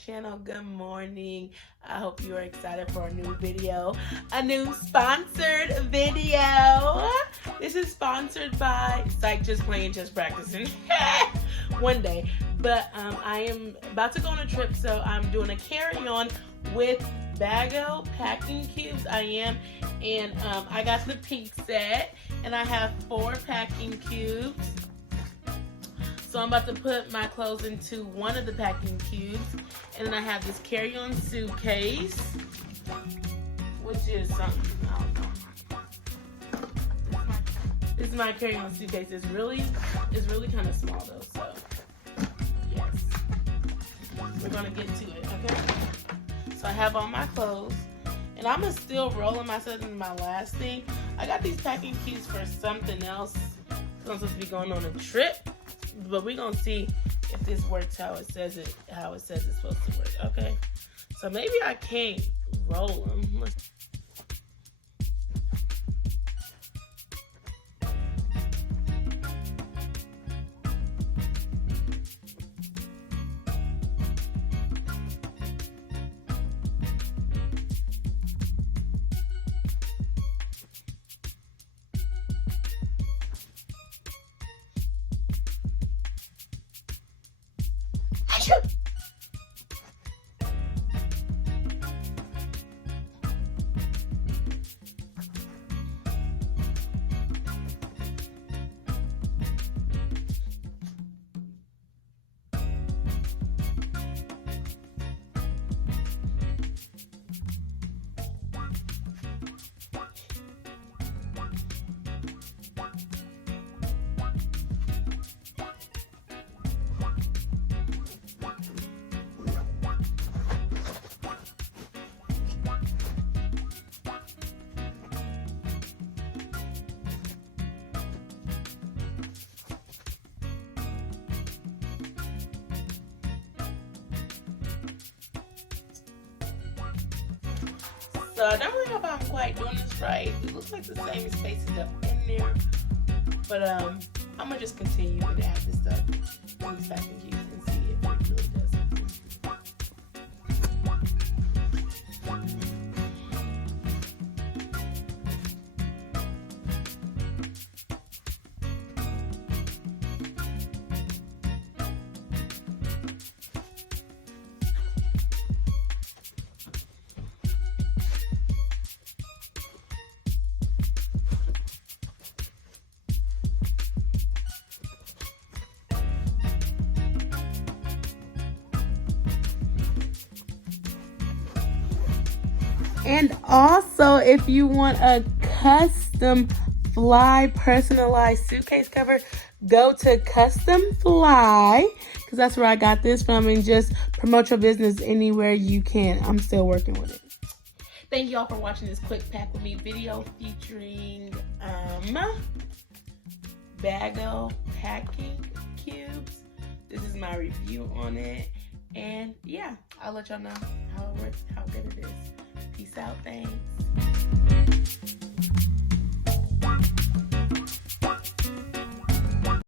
channel. Good morning. I hope you are excited for a new video, a new sponsored video. This is sponsored by Psych, just playing, just practicing. One day. But I am about to go on a trip, so I'm doing a carry-on with BAGAIL packing cubes. I am, and I got the pink set, and I have 4 packing cubes. So I'm about to put my clothes into one of the packing cubes, and then I have this carry-on suitcase, which is something, I don't know. This is my carry-on suitcase. It's really kind of small though, so yes. We're gonna get to it, okay? So I have all my clothes, and I'm still rolling myself into my last thing. I got these packing cubes for something else. So I'm supposed to be going on a trip, but we're gonna see if this works how it says it's supposed to work. Okay, so maybe I can't roll them. So I don't know if I'm quite doing this right. It looks like the same space is up in there. But I'm gonna just continue and add this stuff in these packing cubes and see if it really does something. And also, if you want a custom fly personalized suitcase cover, go to Custom Fly, because that's where I got this from, and just promote your business anywhere you can. I'm still working with it. Thank you all for watching this quick pack with me video featuring BAGAIL packing cubes. This is my review on it, and yeah, I'll let y'all know how it works, how good it is. Peace out, thanks.